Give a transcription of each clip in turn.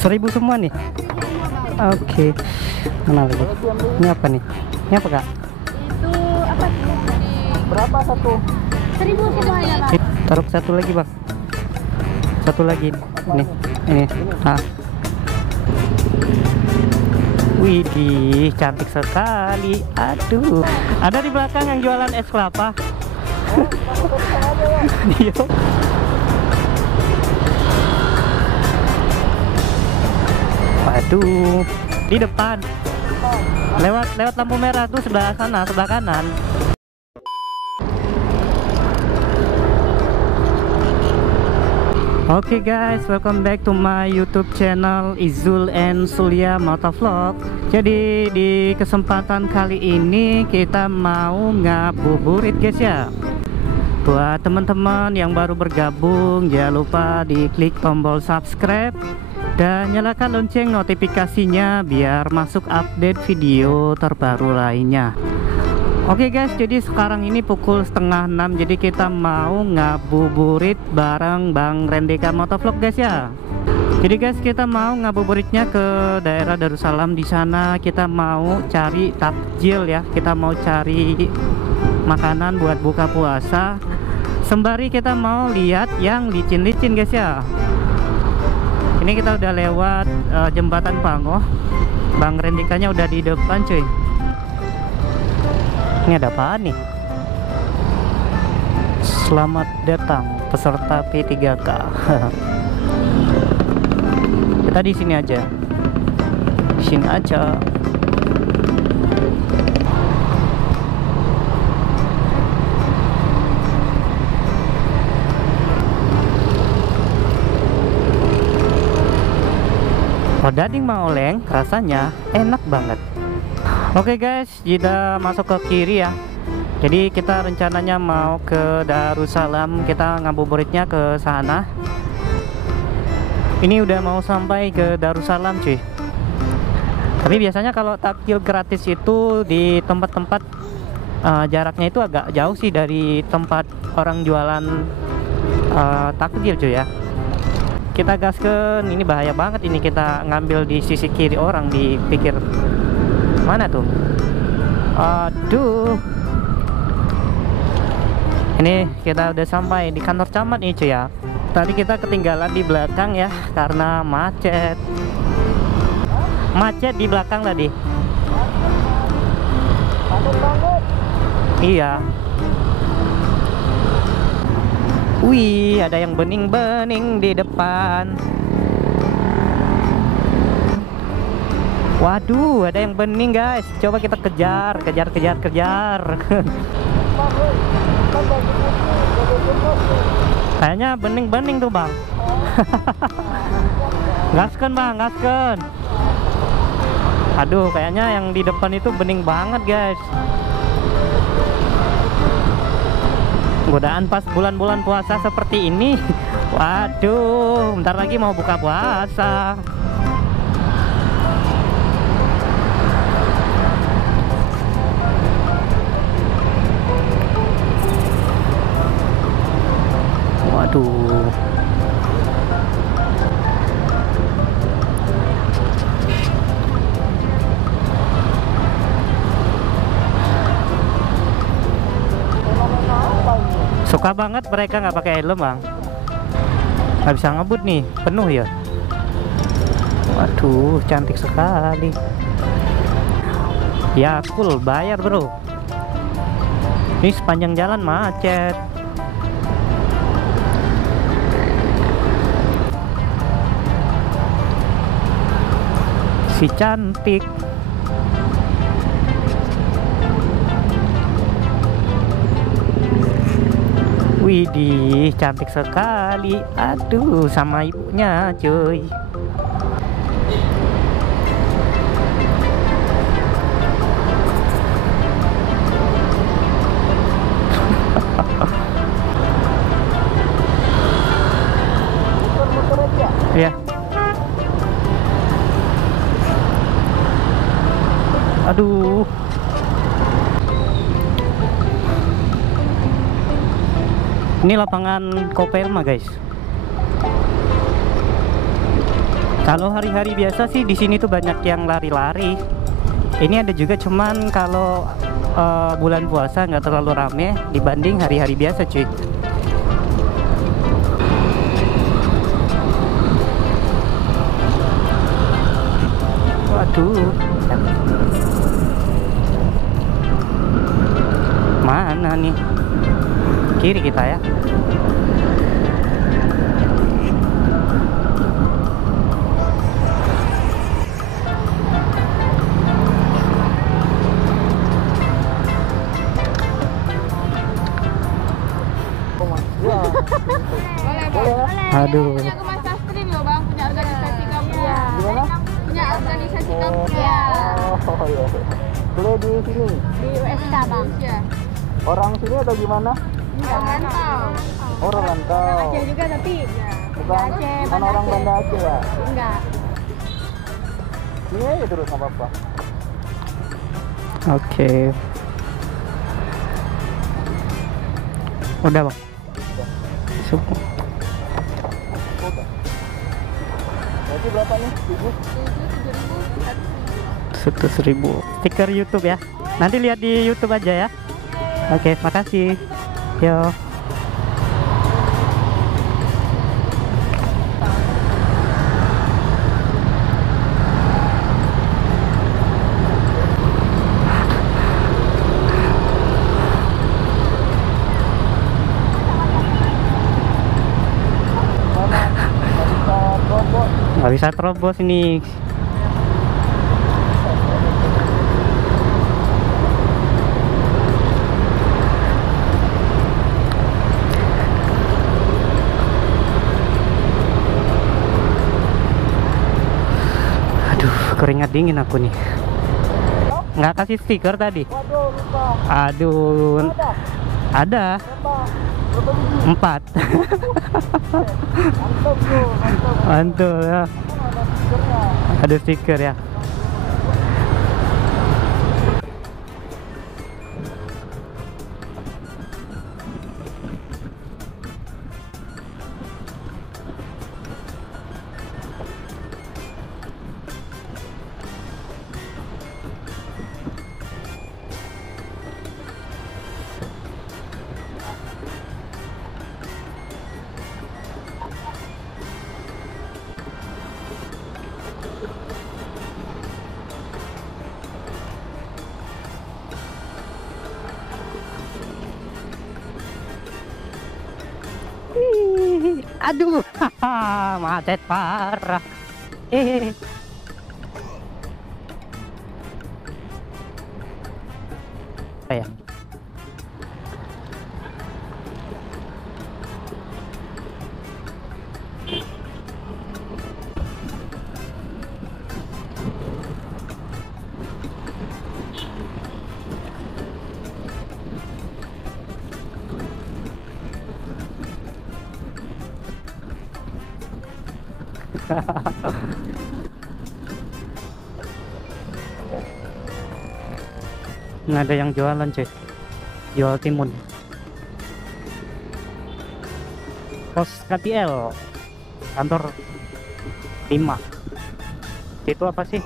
1000 semua nih. Oke. Mana lagi? Ini apa nih? Ini apa kak? Itu apa sih? Berapa satu? 1000 semuanya, Pak. Taruh satu lagi bang. Satu lagi. Ini. Ah. Widih, cantik sekali. Aduh. Ada di belakang yang jualan es kelapa. Iya. Waduh, di depan. Lewat lampu merah tuh sebelah sana, sebelah kanan. Oke guys, welcome back to my YouTube channel Izul and Sulya Motovlog. Jadi di kesempatan kali ini kita mau ngabuburit guys ya. Buat teman-teman yang baru bergabung, jangan lupa diklik tombol subscribe dan nyalakan lonceng notifikasinya biar masuk update video terbaru lainnya. Oke guys, jadi sekarang ini pukul 5:30, jadi kita mau ngabuburit bareng Bang Rendeka Motovlog guys ya. Jadi guys, kita mau ngabuburitnya ke daerah Darussalam. Di sana kita mau cari takjil ya, kita mau cari makanan buat buka puasa. Sembari kita mau lihat yang licin-licin guys ya. Ini kita udah lewat jembatan Pangoh. Bang Rendekanya udah di depan cuy. Ini ada apaan nih? Selamat datang peserta P3K. Kita di sini aja. Di sini aja. Daging maoleng rasanya enak banget. Oke guys, kita masuk ke kiri ya. Jadi kita rencananya mau ke Darussalam, kita ngabuburitnya ke sana. Ini udah mau sampai ke Darussalam cuy. Tapi biasanya kalau takjil gratis itu di tempat-tempat jaraknya itu agak jauh sih dari tempat orang jualan takjil cuy ya. Kita gaskeun, ini bahaya banget ini kita ngambil di sisi kiri orang, dipikir mana tuh. Aduh. Ini kita udah sampai di kantor camat nih cuy ya. Tadi kita ketinggalan di belakang ya karena macet. Macet di belakang tadi. Iya. Wih, ada yang bening-bening di depan. Waduh, ada yang bening guys. Coba kita kejar. Kayaknya bening-bening tuh bang. Gaskeun bang, gaskeun. Aduh, kayaknya yang di depan itu bening banget guys. Godaan pas bulan-bulan puasa seperti ini. Waduh, bentar lagi mau buka puasa. Waduh. Suka banget mereka nggak pakai helm bang. Nggak bisa ngebut nih, penuh ya. Waduh, cantik sekali. Ya cool, bayar bro. Ini sepanjang jalan macet. Si cantik. Widih, cantik sekali. Aduh, sama ibunya cuy. Ya. Aduh. Ini lapangan Koperma guys. Kalau hari-hari biasa sih di sini tuh banyak yang lari-lari. Ini ada juga, cuman kalau bulan puasa nggak terlalu rame dibanding hari-hari biasa, cuy. Waduh. Mana nih? Kiri kita ya. Aduh. Punya Kemas Sastri loh bang, punya organisasi kampus. Gimana? Punya organisasi kampus. Oh iya. Kuliah di sini. Di USK bang. Iya. Orang sini atau gimana? Enggak rantau. Orang rantau. Aceh juga tapi. Bukan, Aceh, bukan orang Aceh. Banda Aceh ya? Enggak. Sini aja terus nggak apa-apa. Oke. Udah bang. Sup. Udah. Berarti berapa nih? 100.000 stiker YouTube ya. Nanti lihat di YouTube aja ya. Oke, makasih. Yo. Nggak bisa terobos ini. Aduh, keringat dingin aku nih. Nggak kasih stiker tadi. Waduh, lupa. Aduh, ada Berapa? 4. Mantap bro, mantap. Mantul ya. Ada stikernya. Ada stiker ya. Ih, aduh, macet parah. Ya. Nggak ada yang jualan cuy, jual timun. Pos KTL kantor 5 itu apa sih?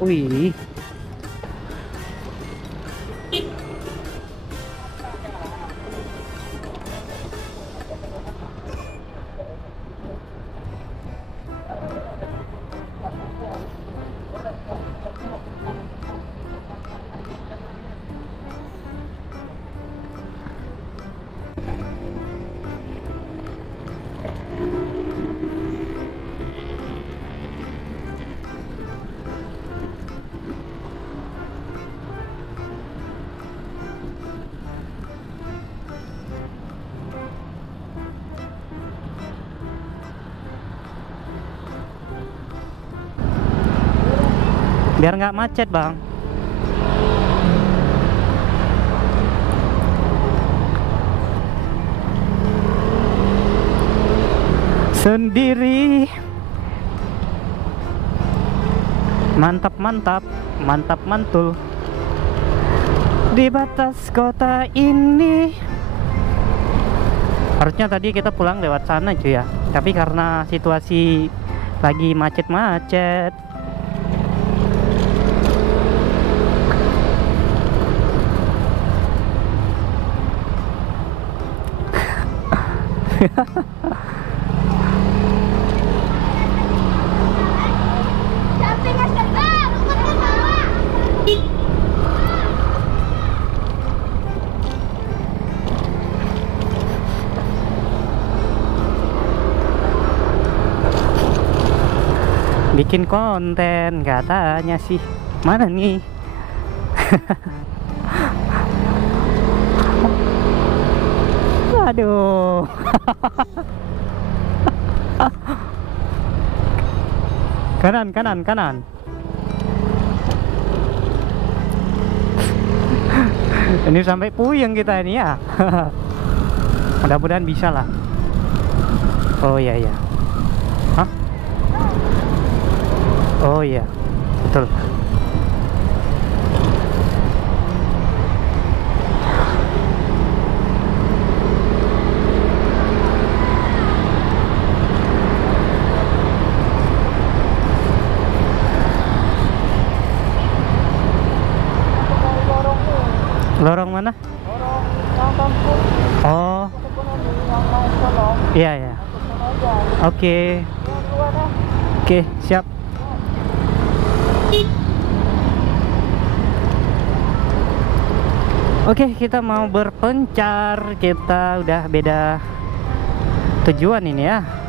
Wih, biar nggak macet bang. Sendiri. Mantap mantap, mantap mantul di batas kota ini. Harusnya tadi kita pulang lewat sana cuy ya, tapi karena situasi lagi macet-macet. Bikin konten katanya sih. Mana nih? Aduh. Kanan, kanan, kanan. Ini sampai puyeng kita ini ya. Mudah-mudahan bisa lah. Oh iya iya. Hah? Oh iya, betul. Lorong mana? Orang yang kampung. Oh, Ekonomi yang mau tolong. iya ya. Kesana aja. Oke, Yang luar dah. oke, siap. Oke, kita mau berpencar. Kita udah beda tujuan ini ya.